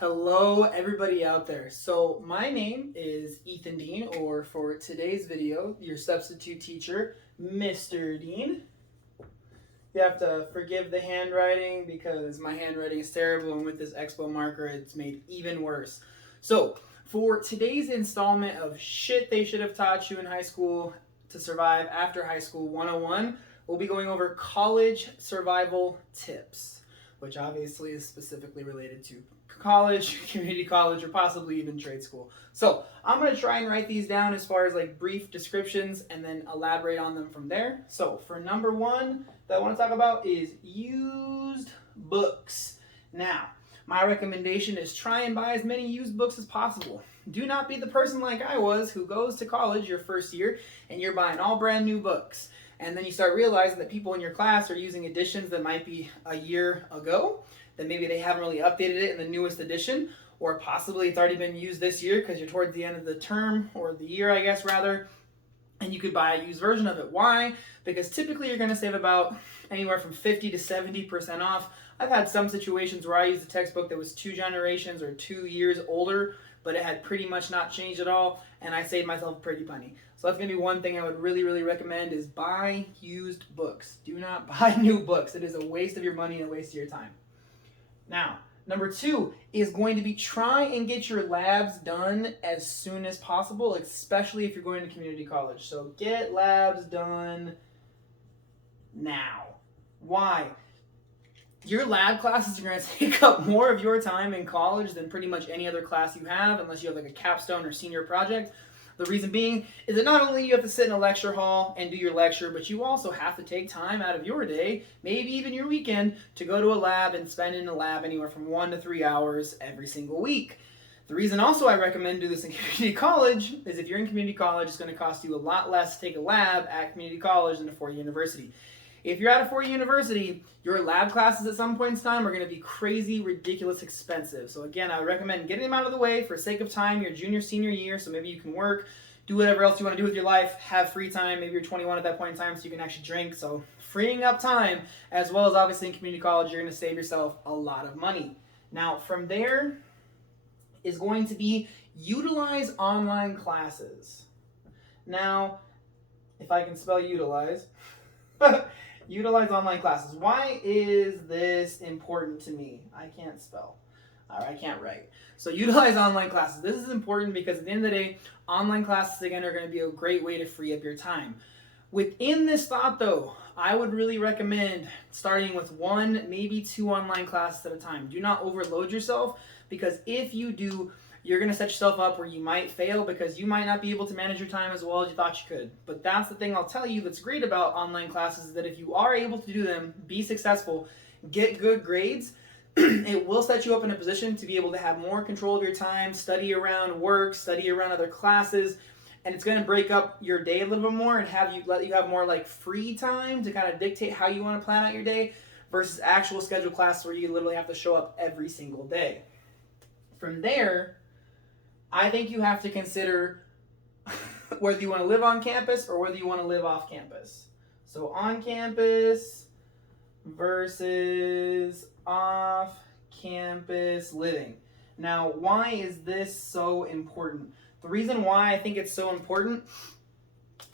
Hello, everybody out there. So, my name is Ethan Dean, or for today's video, your substitute teacher, Mr. Dean. You have to forgive the handwriting because my handwriting is terrible, and with this Expo marker, it's made even worse. So, for today's installment of Shit They Should Have Taught You in High School to Survive After High School 101, we'll be going over college survival tips, which obviously is specifically related to college, community college, or possibly even trade school. So I'm going to try and write these down as far as like brief descriptions and then elaborate on them from there. So for number one that I want to talk about is used books. Now, my recommendation is try and buy as many used books as possible. Do not be the person like I was who goes to college your first year and you're buying all brand new books. And then you start realizing that people in your class are using editions that might be a year ago, that maybe they haven't really updated it in the newest edition, or possibly it's already been used this year because you're towards the end of the term, or the year, I guess, rather, and you could buy a used version of it. Why? Because typically you're going to save about anywhere from 50 to 70% off. I've had some situations where I used a textbook that was 2 generations or 2 years older, but it had pretty much not changed at all, and I saved myself a pretty penny. So that's going to be one thing I would really recommend is buy used books. Do not buy new books. It is a waste of your money and a waste of your time. Now, number two is going to be try and get your labs done as soon as possible, especially if you're going to community college. So get labs done now. Why? Your lab classes are going to take up more of your time in college than pretty much any other class you have, unless you have like a capstone or senior project. The reason being is that not only do you have to sit in a lecture hall and do your lecture, but you also have to take time out of your day, maybe even your weekend, to go to a lab and spend in a lab anywhere from 1 to 3 hours every single week. The reason also I recommend do this in community college is if you're in community college, it's going to cost you a lot less to take a lab at community college than a 4-year university. If you're at a 4-year university, your lab classes at some point in time are going to be crazy, ridiculous expensive. So again, I would recommend getting them out of the way for sake of time, your junior, senior year, so maybe you can work, do whatever else you want to do with your life, have free time. Maybe you're 21 at that point in time, so you can actually drink. So freeing up time, as well as obviously in community college, you're going to save yourself a lot of money. Now, from there is going to be utilize online classes. Now, if I can spell utilize... Utilize online classes. Why is this important to me? I can't spell. I can't write. So utilize online classes. This is important because at the end of the day, online classes, again, are going to be a great way to free up your time. Within this thought, though, I would really recommend starting with 1, maybe 2 online classes at a time. Do not overload yourself, because if you do, you're going to set yourself up where you might fail because you might not be able to manage your time as well as you thought you could. But that's the thing I'll tell you that's great about online classes, is that if you are able to do them, be successful, get good grades, it will set you up in a position to be able to have more control of your time, study around work, study around other classes, and it's going to break up your day a little bit more and let you have more like free time to kind of dictate how you want to plan out your day versus actual scheduled classes where you literally have to show up every single day. From there, I think you have to consider whether you want to live on campus or whether you want to live off campus. So on campus versus off campus living. Now, why is this so important? The reason why I think it's so important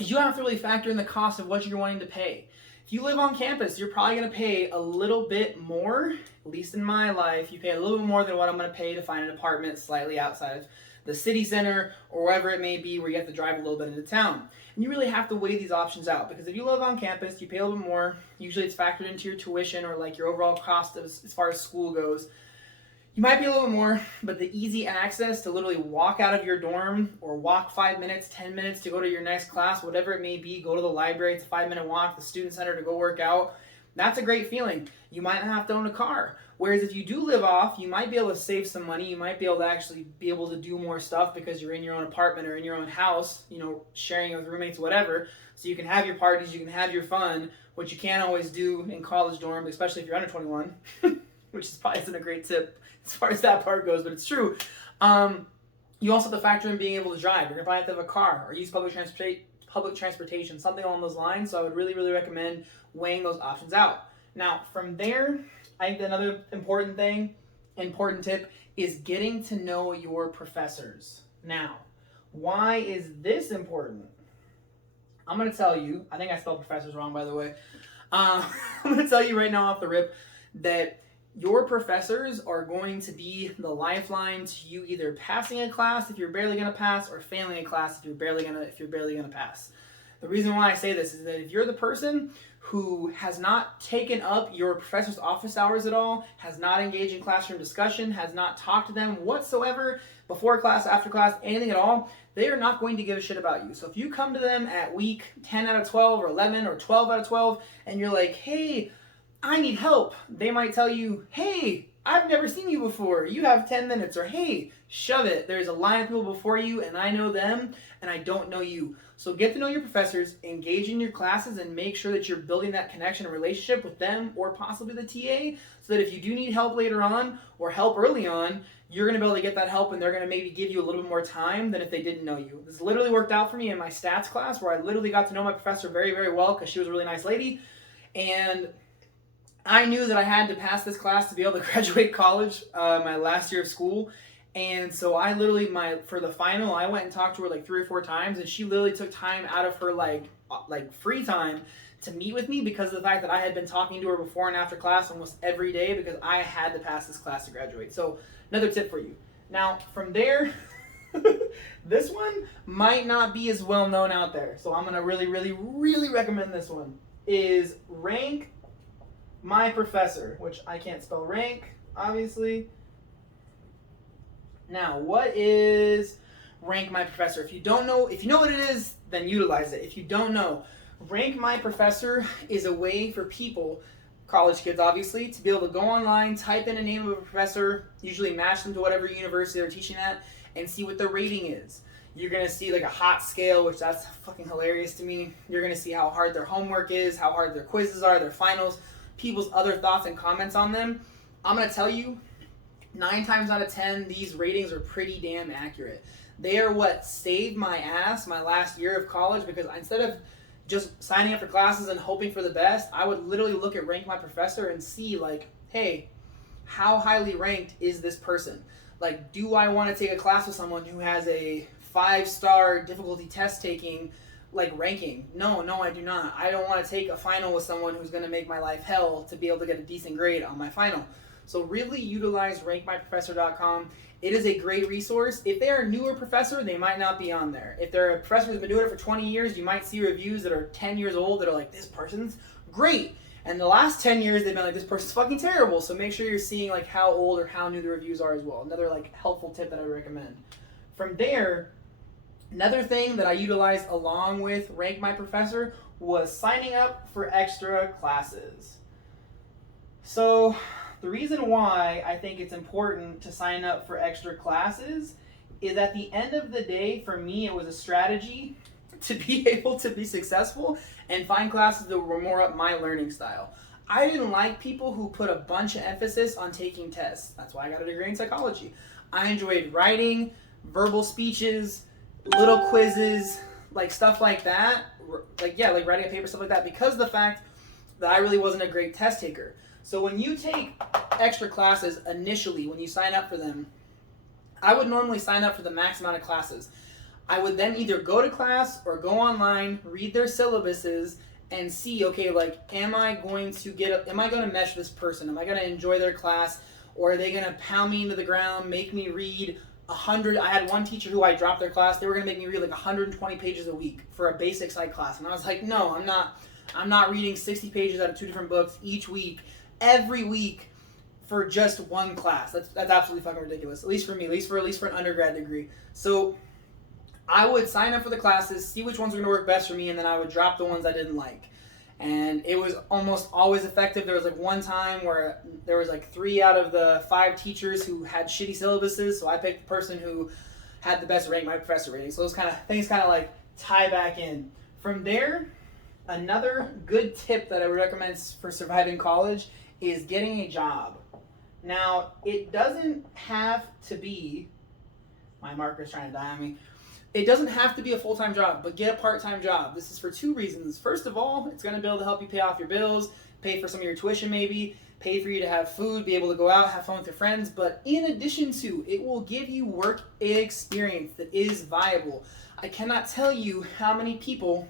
is you have to really factor in the cost of what you're wanting to pay. If you live on campus, you're probably going to pay a little bit more, at least in my life. You pay a little bit more than what I'm going to pay to find an apartment slightly outside of the city center or wherever it may be where you have to drive a little bit into town. And you really have to weigh these options out, because if you live on campus, you pay a little bit more. Usually it's factored into your tuition or like your overall cost as far as school goes. You might be a little bit more, but the easy access to literally walk out of your dorm or walk 5 minutes, 10 minutes to go to your next class, whatever it may be, go to the library, it's a 5-minute walk, the student center to go work out. That's a great feeling. You might not have to own a car. Whereas if you do live off, you might be able to save some money. You might be able to actually be able to do more stuff because you're in your own apartment or in your own house, sharing it with roommates, whatever. So you can have your parties, you can have your fun, which you can't always do in college dorm, especially if you're under 21, which is probably isn't a great tip as far as that part goes, but it's true. You also have to factor in being able to drive. You're going to probably have to have a car or use public transportation, something along those lines. So I would really recommend weighing those options out. Now, from there, I think another important thing important tip is getting to know your professors. Now, why is this important? I'm going to tell you, I think I spelled professors wrong, by the way. I'm going to tell you right now off the rip that your professors are going to be the lifeline to you either passing a class if you're barely going to pass, or failing a class if you're barely going to pass. The reason why I say this is that if you're the person who has not taken up your professor's office hours at all, has not engaged in classroom discussion, has not talked to them whatsoever before class, after class, anything at all, they are not going to give a shit about you. So if you come to them at week 10 out of 12 or 11 or 12 out of 12 and you're like, hey, I need help, they might tell you, hey, I've never seen you before. You have 10 minutes. Or, hey, shove it. There's a line of people before you, and I know them, and I don't know you. So get to know your professors, engage in your classes, and make sure that you're building that connection and relationship with them or possibly the TA, so that if you do need help later on or help early on, you're going to be able to get that help, and they're going to maybe give you a little bit more time than if they didn't know you. This literally worked out for me in my stats class, where I literally got to know my professor very, very well because she was a really nice lady. And I knew that I had to pass this class to be able to graduate college my last year of school. And so I literally, for the final, I went and talked to her like 3 or 4 times, and she literally took time out of her like free time to meet with me because of the fact that I had been talking to her before and after class almost every day because I had to pass this class to graduate. So another tip for you. Now from there, this one might not be as well known out there. So I'm going to really, really, really recommend this one, is rank my professor, which I can't spell rank, obviously. Now, what is rank my professor? If you don't know, if you know what it is, then utilize it. If you don't know, rank my professor is a way for people, college kids obviously, to be able to go online, type in a name of a professor, usually match them to whatever university they're teaching at, and see what their rating is. You're going to see like a hot scale, which that's fucking hilarious to me. You're going to see how hard their homework is, how hard their quizzes are, their finals, people's other thoughts and comments on them. I'm going to tell you, 9 times out of 10, these ratings are pretty damn accurate. They are what saved my ass my last year of college, because instead of just signing up for classes and hoping for the best, I would literally look at Rank My Professor and see like, hey, how highly ranked is this person? Like, do I want to take a class with someone who has a 5-star difficulty test taking like ranking? No, I do not. I don't want to take a final with someone who's going to make my life hell to be able to get a decent grade on my final. So really utilize rankmyprofessor.com. It is a great resource. If they are a newer professor, they might not be on there. If they're a professor who's been doing it for 20 years, you might see reviews that are 10 years old that are like, this person's great. And the last 10 years, they've been like, this person's fucking terrible. So make sure you're seeing like how old or how new the reviews are as well. Another like helpful tip that I would recommend. From there, another thing that I utilized along with Rank My Professor was signing up for extra classes. So the reason why I think it's important to sign up for extra classes is at the end of the day, for me, it was a strategy to be able to be successful and find classes that were more up my learning style. I didn't like people who put a bunch of emphasis on taking tests. That's why I got a degree in psychology. I enjoyed writing, verbal speeches, little quizzes, like stuff like that. Like writing a paper, stuff like that, because of the fact that I really wasn't a great test taker. So when you take extra classes initially, when you sign up for them, I would normally sign up for the max amount of classes. I would then either go to class or go online, read their syllabuses, and see, okay, like, am I going to mesh this person? Am I going to enjoy their class? Or are they going to pound me into the ground, make me read 100? I had one teacher who I dropped their class. They were going to make me read like 120 pages a week for a basic psych class. And I was like, no, I'm not reading 60 pages out of 2 different books each week, every week, for just one class. That's absolutely fucking ridiculous. At least for me, at least for an undergrad degree. So I would sign up for the classes, see which ones were going to work best for me, and then I would drop the ones I didn't like. And it was almost always effective. There was like one time where there was like 3 out of the 5 teachers who had shitty syllabuses, so I picked the person who had the best Rank My Professor rating. So those kind of things kind of like tie back in. From there, another good tip that I would recommend for surviving college is getting a job. Now, it doesn't have to be, my marker's trying to die on me. It doesn't have to be a full-time job, but get a part-time job. This is for 2 reasons. First of all, it's going to be able to help you pay off your bills, pay for some of your tuition maybe, pay for you to have food, be able to go out, have fun with your friends. But in addition to, it will give you work experience that is viable. I cannot tell you how many people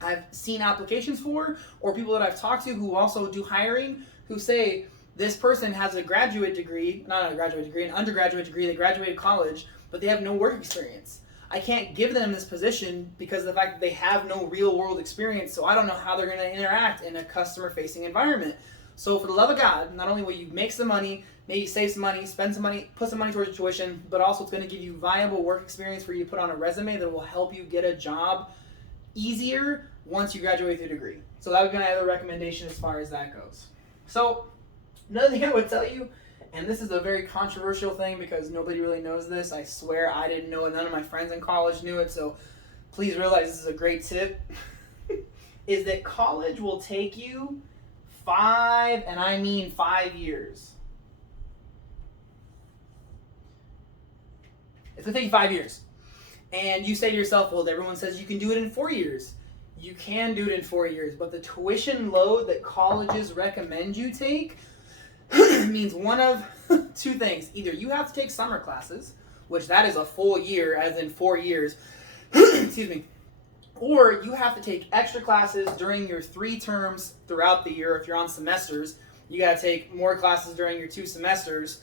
I've seen applications for, or people that I've talked to who also do hiring, who say this person has a graduate degree, not a graduate degree, an undergraduate degree, they graduated college, but they have no work experience. I can't give them this position because of the fact that they have no real world experience, so I don't know how they're going to interact in a customer facing environment. So for the love of God, not only will you make some money, maybe save some money, spend some money, put some money towards your tuition, but also it's going to give you viable work experience for you to put on a resume that will help you get a job easier once you graduate with your degree. So that would be my other recommendation as far as that goes. So another thing I would tell you, and this is a very controversial thing because nobody really knows this. I swear I didn't know it. None of my friends in college knew it. So please realize this is a great tip, is that college will take you 5, and I mean 5 years. It's going to take you 5 years. And you say to yourself, well, everyone says you can do it in 4 years. You can do it in 4 years, but the tuition load that colleges recommend you take means one of two things. Either you have to take summer classes, which that is a full year, as in 4 years, excuse me, or you have to take extra classes during your 3 terms throughout the year. If you're on semesters, you got to take more classes during your 2 semesters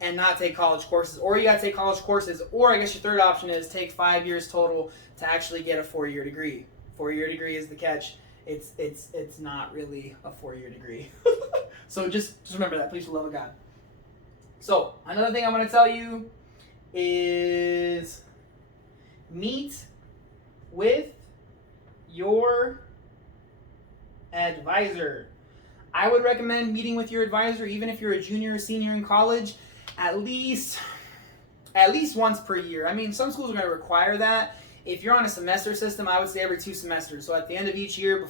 and not take college courses, or you got to take college courses, or I guess your third option is take 5 years total to actually get a 4-year degree. 4-year degree is the catch. It's not really a 4-year degree. So just remember that, please, for the love of God. So another thing I'm going to tell you is meet with your advisor. I would recommend meeting with your advisor, even if you're a junior or senior in college, at least once per year. I mean, some schools are going to require that. If you're on a semester system, I would say every 2 semesters. So at the end of each year,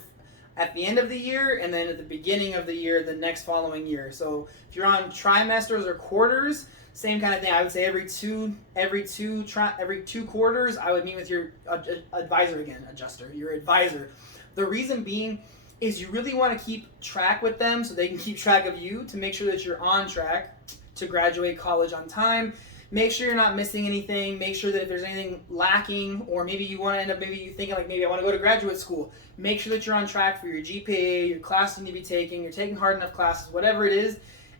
at the end of the year, and then at the beginning of the year, the next following year. So if you're on trimesters or quarters, same kind of thing. I would say every two quarters, I would meet with your advisor again, your advisor. The reason being is you really want to keep track with them so they can keep track of you to make sure that you're on track to graduate college on time. Make sure you're not missing anything. Make sure that if there's anything lacking, or maybe you want to end up, maybe you thinking like, maybe I want to go to graduate school. Make sure that you're on track for your GPA, your class you need to be taking, you're taking hard enough classes, whatever it is,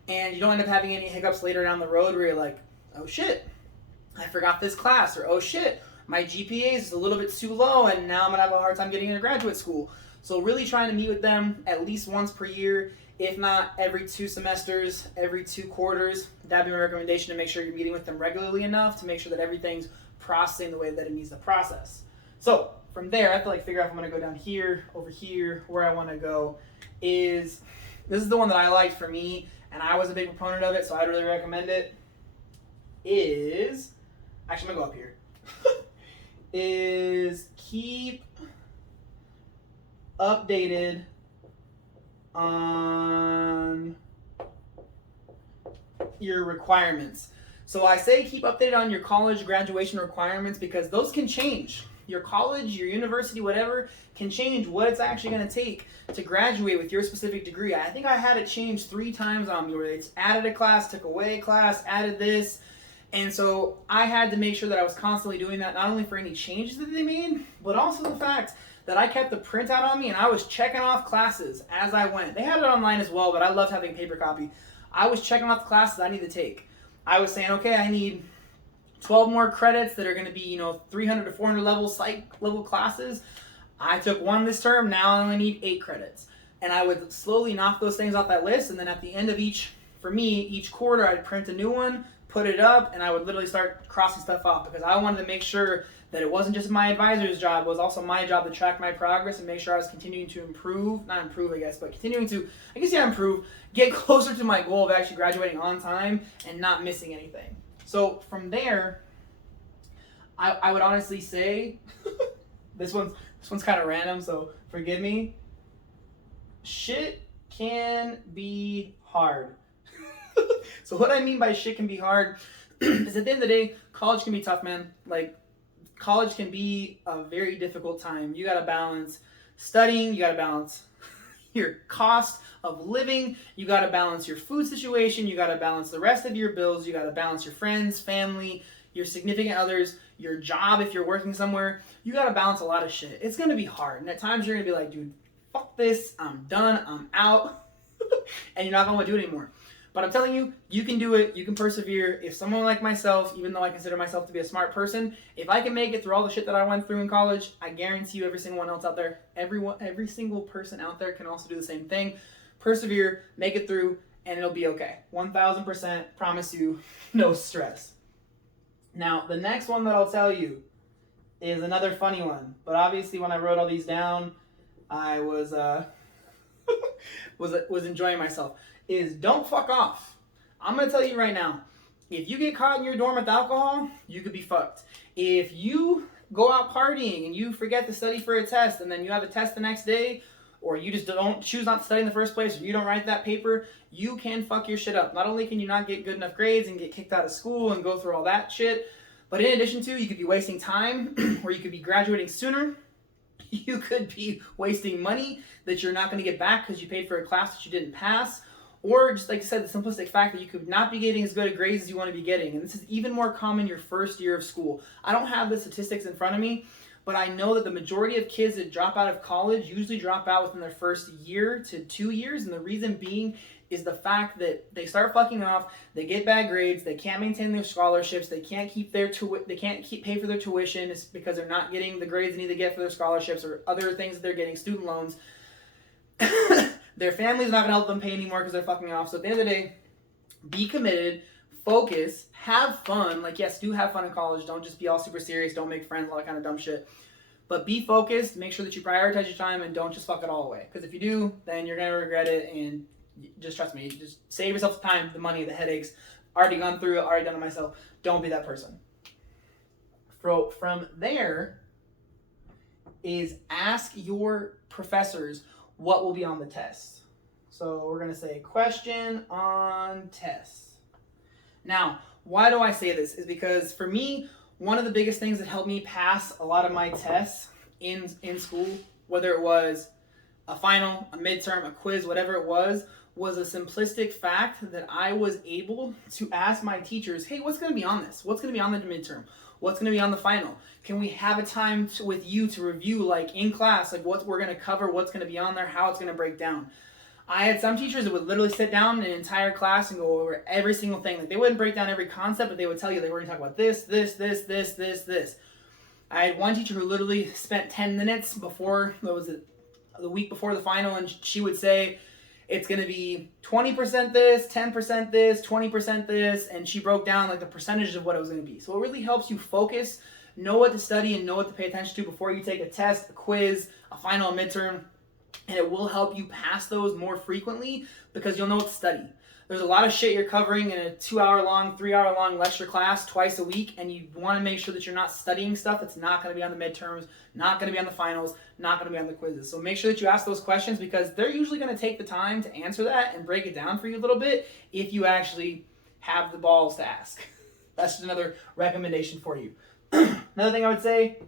and you don't end up having any hiccups later down the road where you're like, oh shit, I forgot this class, or oh shit, my GPA is a little bit too low and now I'm going to have a hard time getting into graduate school. So really trying to meet with them at least once per year, if not every 2 semesters, every 2 quarters. That'd be my recommendation, to make sure you're meeting with them regularly enough to make sure that everything's processing the way that it needs to process. So from there, I have to figure out if I'm going to go down here, over here, where I want to go. This is the one that I liked for me, and I was a big proponent of it, so I'd really recommend it. Actually, I'm going to go up here. Is keep updated on your requirements. So I say keep updated on your college graduation requirements because those can change. Your college, your university, whatever, can change what it's actually going to take to graduate with your specific degree. I think I had it changed 3 times on me, where it's added a class, took away a class, added this. And so I had to make sure that I was constantly doing that, not only for any changes that they made, but also the fact that I kept the printout on me and I was checking off classes as I went. They had it online as well, but I loved having paper copy. I was checking off the classes I need to take. I was saying, okay, I need 12 more credits that are going to be, 300 to 400 level psych level classes. I took 1 this term, now I only need 8 credits. And I would slowly knock those things off that list, and then at the end of each quarter, I'd print a new one, put it up, and I would literally start crossing stuff off because I wanted to make sure that it wasn't just my advisor's job, it was also my job to track my progress and make sure I was continuing to improve, improve, get closer to my goal of actually graduating on time and not missing anything. So from there, I would honestly say, this one's kind of random, so forgive me. Shit can be hard. So what I mean by shit can be hard is at the end of the day, college can be tough, man. College can be a very difficult time. You gotta balance studying, you gotta balance your cost of living. You got to balance your food situation. You got to balance the rest of your bills. You got to balance your friends, family, your significant others, your job if you're working somewhere. You got to balance a lot of shit. It's going to be hard. And at times you're going to be like, dude, fuck this. I'm done. I'm out. And you're not going to want to do it anymore. But I'm telling you, you can do it. You can persevere. If someone like myself, even though I consider myself to be a smart person, if I can make it through all the shit that I went through in college, I guarantee you every single one else out there, every single person out there can also do the same thing. Persevere, make it through, and it'll be okay. 1000% promise you, no stress. Now, the next one that I'll tell you is another funny one. But obviously when I wrote all these down, I was was enjoying myself. Is don't fuck off. I'm going to tell you right now, if you get caught in your dorm with alcohol, you could be fucked. If you go out partying and you forget to study for a test and then you have a test the next day, or you just don't choose not to study in the first place, or you don't write that paper, you can fuck your shit up. Not only can you not get good enough grades and get kicked out of school and go through all that shit, but in addition to, you could be wasting time, or you could be graduating sooner. You could be wasting money that you're not going to get back because you paid for a class that you didn't pass. Or just like I said, the simplistic fact that you could not be getting as good a grades as you want to be getting. And this is even more common your first year of school. I don't have the statistics in front of me, but I know that the majority of kids that drop out of college usually drop out within their first year to 2 years. And the reason being is the fact that they start fucking off, they get bad grades, they can't maintain their scholarships, they can't keep their pay for their tuition. It's because they're not getting the grades they need to get for their scholarships or other things that they're getting, student loans. Their family's not going to help them pay anymore because they're fucking off. So at the end of the day, be committed, focus, have fun. Like, yes, do have fun in college. Don't just be all super serious. Don't make friends, all that kind of dumb shit. But be focused. Make sure that you prioritize your time and don't just fuck it all away. Because if you do, then you're going to regret it. And just trust me. Just save yourself the time, the money, the headaches. Already gone through it. Already done it myself. Don't be that person. From there is ask your professors what will be on the test. So we're going to say question on test. Now, why do I say this? Is because for me, one of the biggest things that helped me pass a lot of my tests in school, whether it was a final, a midterm, a quiz, whatever it was a simplistic fact that I was able to ask my teachers, hey, what's going to be on this? What's going to be on the midterm? What's going to be on the final? Can we have a time with you to review, like in class, like what we're going to cover, what's going to be on there, how it's going to break down? I had some teachers that would literally sit down an entire class and go over every single thing. Like they wouldn't break down every concept, but they would tell you they were going to talk about this, this, this, this, this, this. I had one teacher who literally spent 10 minutes before, the week before the final, and she would say, it's going to be 20% this, 10% this, 20% this, and she broke down like the percentages of what it was going to be. So it really helps you focus, know what to study, and know what to pay attention to before you take a test, a quiz, a final, a midterm, and it will help you pass those more frequently because you'll know what to study. There's a lot of shit you're covering in a 2-hour-long, 3-hour-long lecture class twice a week, and you want to make sure that you're not studying stuff that's not going to be on the midterms, not going to be on the finals, not going to be on the quizzes. So make sure that you ask those questions because they're usually going to take the time to answer that and break it down for you a little bit if you actually have the balls to ask. That's just another recommendation for you. Another thing I would say,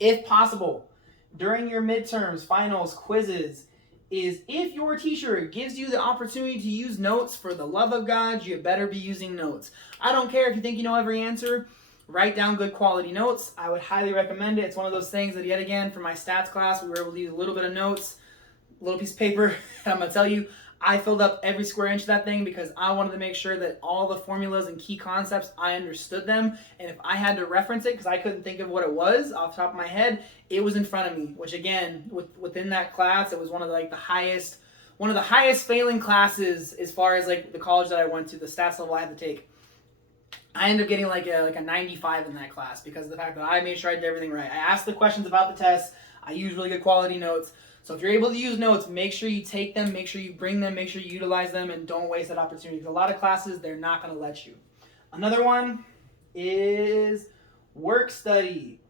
if possible, during your midterms, finals, quizzes, is if your teacher gives you the opportunity to use notes, for the love of God, you better be using notes. I don't care if you think you know every answer. Write down good quality notes. I would highly recommend it. It's one of those things that, yet again, for my stats class, we were able to use a little bit of notes, a little piece of paper, and I'm going to tell you, I filled up every square inch of that thing because I wanted to make sure that all the formulas and key concepts, I understood them. And if I had to reference it, because I couldn't think of what it was off the top of my head, it was in front of me, which again, within that class, it was one of the highest failing classes as far as like the college that I went to, the stats level I had to take. I ended up getting like a 95 in that class because of the fact that I made sure I did everything right. I asked the questions about the test. I used really good quality notes. So if you're able to use notes, make sure you take them, make sure you bring them, make sure you utilize them, and don't waste that opportunity. Because a lot of classes, they're not going to let you. Another one is work study.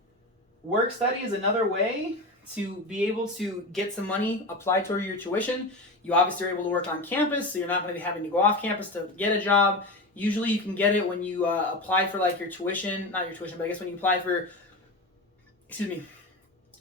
Work study is another way to be able to get some money applied toward your tuition. You obviously are able to work on campus, so you're not going to be having to go off campus to get a job. Usually you can get it when you apply for like your tuition, not your tuition, but I guess when you apply for,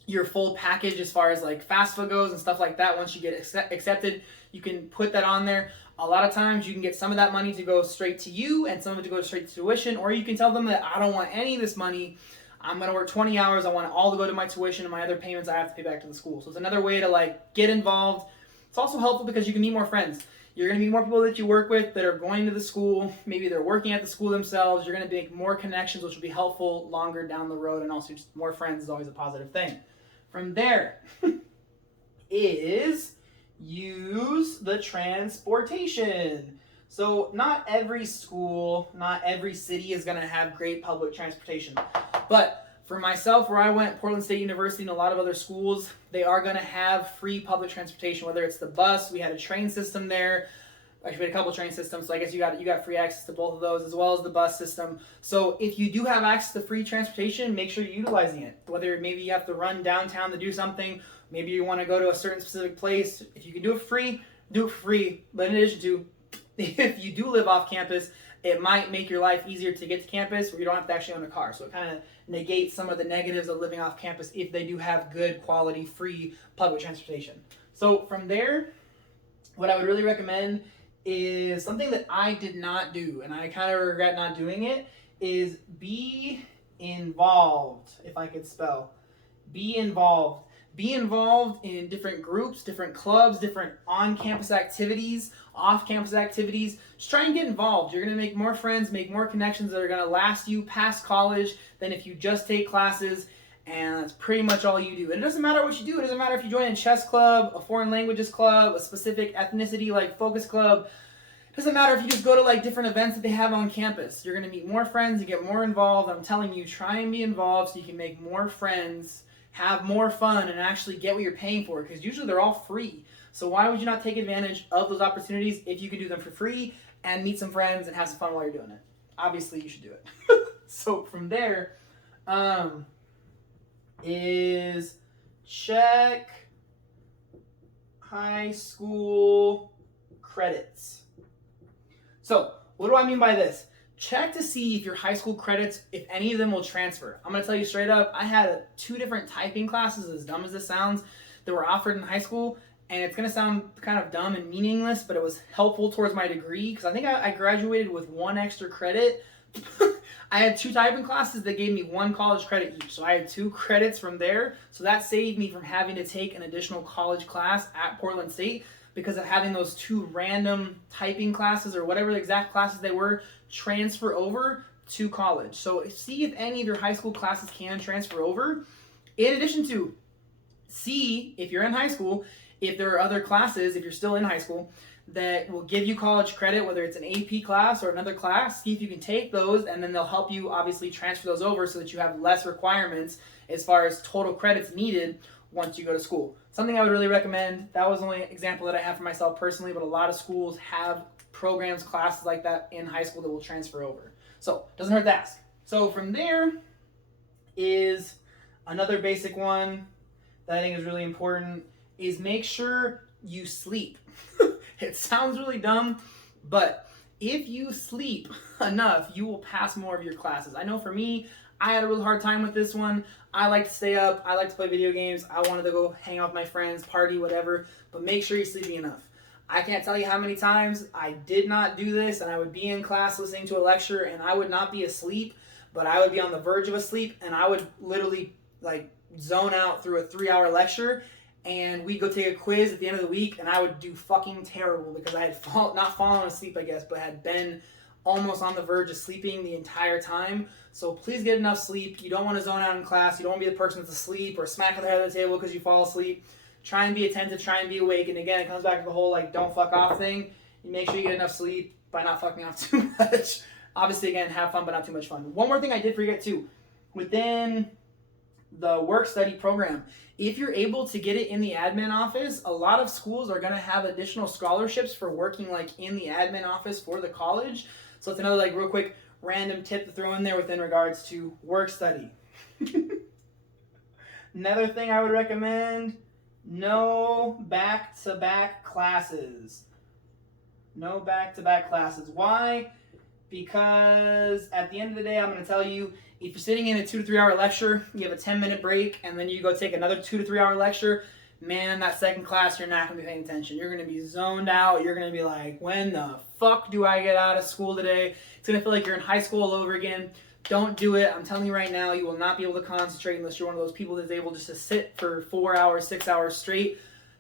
your full package as far as like FAFSA goes and stuff like that. Once you get accepted, you can put that on there. A lot of times you can get some of that money to go straight to you and some of it to go straight to tuition, or you can tell them that I don't want any of this money. I'm going to work 20 hours. I want it all to go to my tuition and my other payments I have to pay back to the school. So it's another way to like get involved. It's also helpful because you can meet more friends. You're going to meet more people that you work with that are going to the school. Maybe they're working at the school themselves. You're going to make more connections, which will be helpful longer down the road. And also just more friends is always a positive thing. From there is use the transportation. So not every school, not every city is going to have great public transportation. But for myself, where I went, Portland State University and a lot of other schools, they are going to have free public transportation, whether it's the bus. We had a train system there. Actually, we had a couple train systems, so I guess you got free access to both of those, as well as the bus system. So if you do have access to free transportation, make sure you're utilizing it. Whether maybe you have to run downtown to do something, maybe you want to go to a certain specific place. If you can do it free, do it for free. But in addition to, if you do live off campus, it might make your life easier to get to campus where you don't have to actually own a car. So it kind of negates some of the negatives of living off campus if they do have good quality free public transportation. So from there, what I would really recommend is something that I did not do, and I kind of regret not doing it, is be involved, if I could spell. Be involved. Be involved in different groups, different clubs, different on-campus activities, off-campus activities. Just try and get involved. You're going to make more friends, make more connections that are going to last you past college than if you just take classes, and that's pretty much all you do. And it doesn't matter what you do. It doesn't matter if you join a chess club, a foreign languages club, a specific ethnicity like focus club. It doesn't matter if you just go to like different events that they have on campus. You're going to meet more friends and get more involved. I'm telling you, try and be involved so you can make more friends, have more fun, and actually get what you're paying for, because usually they're all free. So why would you not take advantage of those opportunities if you can do them for free and meet some friends and have some fun while you're doing it? Obviously, you should do it. So from there, is check high school credits. So what do I mean by this? Check to see if your high school credits, if any of them will transfer. I'm going to tell you straight up, I had 2 different typing classes, as dumb as this sounds, that were offered in high school. And it's going to sound kind of dumb and meaningless, but it was helpful towards my degree, because I think I graduated with 1 extra credit. I had 2 typing classes that gave me 1 college credit each. So I had 2 credits from there. So that saved me from having to take an additional college class at Portland State, because of having those 2 random typing classes, or whatever the exact classes they were, transfer over to college. So see if any of your high school classes can transfer over. In addition to, see if you're in high school, if there are other classes, if you're still in high school, that will give you college credit, whether it's an AP class or another class. See if you can take those, and then they'll help you obviously transfer those over so that you have less requirements as far as total credits needed once you go to school. Something I would really recommend. That was the only example that I have for myself personally, but a lot of schools have programs, classes like that in high school that will transfer over. So doesn't hurt to ask. So from there is another basic one that I think is really important, is make sure you sleep. It sounds really dumb, but if you sleep enough, you will pass more of your classes. I know for me, I had a really hard time with this one. I like to stay up. I like to play video games. I wanted to go hang out with my friends, party, whatever, but make sure you're sleeping enough. I can't tell you how many times I did not do this, and I would be in class listening to a lecture, and I would not be asleep, but I would be on the verge of asleep, and I would literally like zone out through a 3-hour lecture, and we'd go take a quiz at the end of the week, and I would do fucking terrible because I had not fallen asleep, I guess, but had been almost on the verge of sleeping the entire time. So please get enough sleep. You don't want to zone out in class. You don't want to be the person that's asleep or smack the head of the table because you fall asleep. Try and be attentive. Try and be awake. And again, it comes back to the whole like don't fuck off thing. You make sure you get enough sleep by not fucking off too much. Obviously, again, have fun, but not too much fun. One more thing I did forget too. Within the work study program, if you're able to get it in the admin office, a lot of schools are going to have additional scholarships for working like in the admin office for the college. So it's another like real quick random tip to throw in there within regards to work study. Another thing I would recommend, no back-to-back classes. No back-to-back classes. Why? because at the end of the day, I'm going to tell you, if you're sitting in a 2 to 3 hour lecture, you have a 10-minute break, and then you go take another 2 to 3 hour lecture, man, that second class, you're not going to be paying attention. You're going to be zoned out. You're going to be like, when the fuck do I get out of school today? It's going to feel like you're in high school all over again. Don't do it. I'm telling you right now, you will not be able to concentrate unless you're one of those people that's able just to sit for 4 hours, 6 hours straight.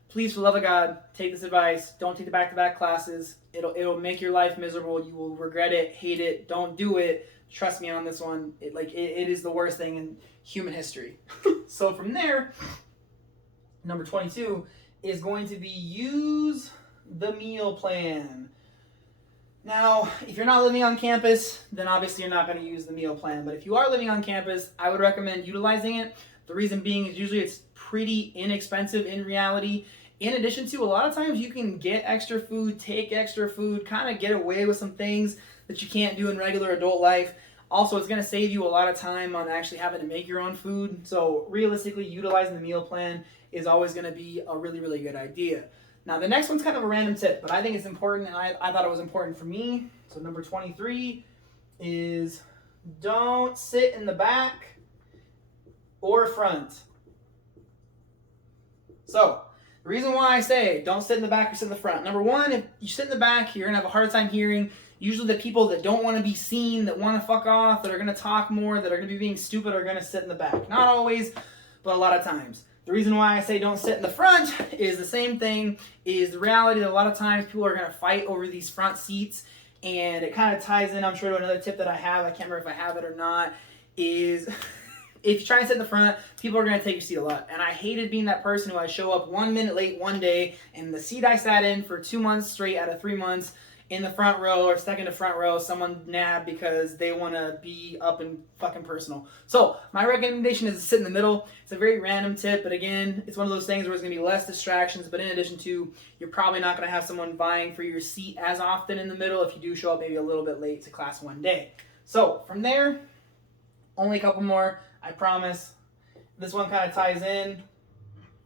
Please, for the love of God, take this advice. Don't take the back-to-back classes. It'll make your life miserable. You will regret it, hate it. Don't do it. Trust me on this one. It is the worst thing in human history. So from there, number 22 is going to be use the meal plan. Now, if you're not living on campus, then obviously you're not going to use the meal plan. But if you are living on campus, I would recommend utilizing it. The reason being is usually it's pretty inexpensive in reality. In addition to, a lot of times you can get extra food, take extra food, kind of get away with some things that you can't do in regular adult life. Also, it's going to save you a lot of time on actually having to make your own food. So realistically, utilizing the meal plan is always going to be a really, really good idea. Now, the next one's kind of a random tip, but I think it's important, and I thought it was important for me. So number 23 is don't sit in the back or front. So the reason why I say don't sit in the back or sit in the front. Number one, if you sit in the back, you're going to have a hard time hearing. Usually the people that don't want to be seen, that want to fuck off, that are going to talk more, that are going to be being stupid are going to sit in the back. Not always, but a lot of times. The reason why I say don't sit in the front is the same thing, is the reality that a lot of times people are going to fight over these front seats, and it kind of ties in, I'm sure, to another tip that I have. I can't remember if I have it or not, is if you try and sit in the front, people are going to take your seat a lot. And I hated being that person who I show up 1 minute late one day, and the seat I sat in for 2 months straight out of 3 months in the front row or second to front row, someone nabbed because they want to be up and fucking personal. So my recommendation is to sit in the middle. It's a very random tip, but again, it's one of those things where there's going to be less distractions, but in addition to, you're probably not going to have someone vying for your seat as often in the middle if you do show up maybe a little bit late to class one day. So from there, only a couple more, I promise. This one kind of ties in.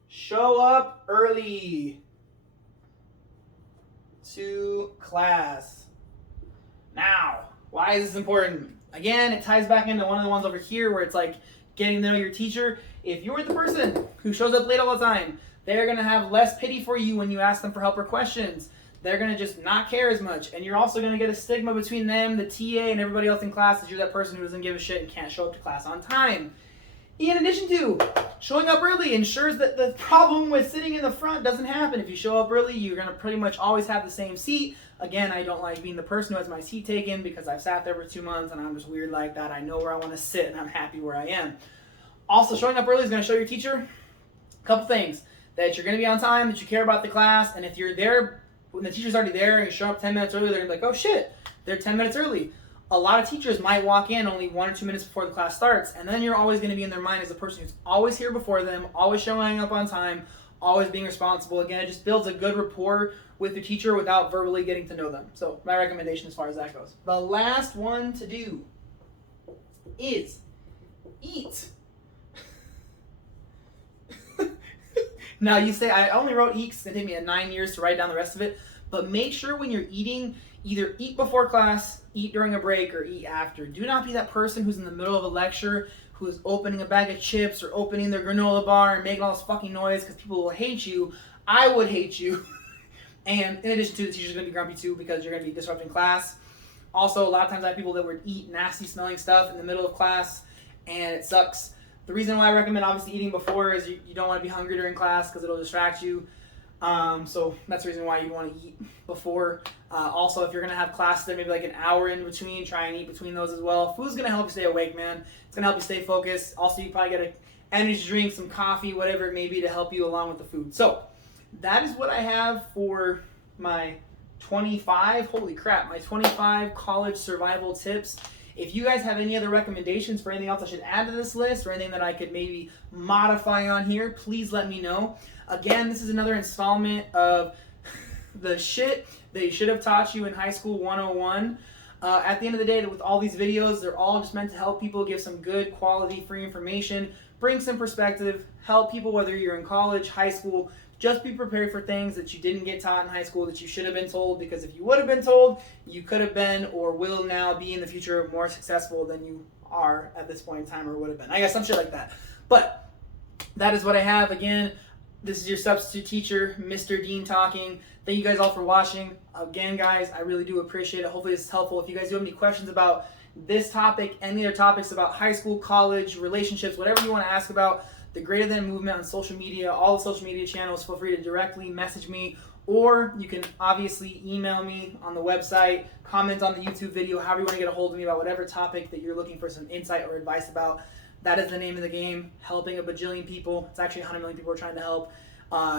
Show up early to class. Now, why is this important? Again, it ties back into one of the ones over here where it's like getting to know your teacher. If you're the person who shows up late all the time, they're going to have less pity for you when you ask them for help or questions. They're going to just not care as much. And you're also going to get a stigma between them, the TA, and everybody else in class as you're that person who doesn't give a shit and can't show up to class on time. In addition to, showing up early ensures that the problem with sitting in the front doesn't happen. If you show up early, you're going to pretty much always have the same seat. Again, I don't like being the person who has my seat taken because I've sat there for 2 months and I'm just weird like that. I know where I want to sit and I'm happy where I am. Also, showing up early is going to show your teacher a couple things. That you're going to be on time, that you care about the class, and if you're there when the teacher's already there and you show up 10 minutes early, they're going to be like, oh shit, they're 10 minutes early. A lot of teachers might walk in only 1 or 2 minutes before the class starts, and then you're always going to be in their mind as the person who's always here before them, always showing up on time, always being responsible. Again, it just builds a good rapport with the teacher without verbally getting to know them. So my recommendation as far as that goes. The last one to do is eat. Now you say, I only wrote eat because it's going to take me 9 years to write down the rest of it, but make sure when you're eating, either eat before class, eat during a break, or eat after. Do not be that person who's in the middle of a lecture who is opening a bag of chips or opening their granola bar and making all this fucking noise because people will hate you. I would hate you. And in addition to, the teacher's going to be grumpy too because you're going to be disrupting class. Also, a lot of times I have people that would eat nasty smelling stuff in the middle of class, and it sucks. The reason why I recommend obviously eating before is you don't want to be hungry during class because it'll distract you. So that's the reason why you want to eat before. Also, if you're going to have classes there, maybe like an hour in between, try and eat between those as well. Food's going to help you stay awake, man. It's going to help you stay focused. Also, you probably get an energy drink, some coffee, whatever it may be to help you along with the food. So that is what I have for my 25 college survival tips. If you guys have any other recommendations for anything else I should add to this list or anything that I could maybe modify on here, please let me know. Again, this is another installment of the shit they should have taught you in high school 101. At the end of the day, with all these videos, they're all just meant to help people, give some good quality free information, bring some perspective, help people whether you're in college, high school, just be prepared for things that you didn't get taught in high school that you should have been told, because if you would have been told, you could have been or will now be in the future more successful than you are at this point in time or would have been. I guess some shit like that. But that is what I have. Again, this is your substitute teacher, Mr. Dean, talking. Thank you guys all for watching. Again, guys, I really do appreciate it. Hopefully this is helpful. If you guys do have any questions about this topic, any other topics about high school, college, relationships, whatever you want to ask about, the Greater Than Movement on social media, all the social media channels, feel free to directly message me, or you can obviously email me on the website, comment on the YouTube video, however you want to get a hold of me about whatever topic that you're looking for some insight or advice about. That is the name of the game, helping a bajillion people. It's actually 100 million people we're trying to help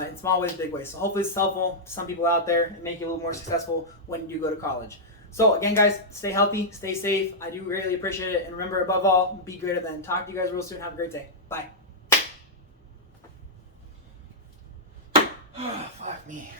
in small ways, big ways. So hopefully it's helpful to some people out there and make you a little more successful when you go to college. So again, guys, stay healthy, stay safe. I do greatly appreciate it. And remember, above all, be greater than. Talk to you guys real soon. Have a great day. Bye. Fuck me.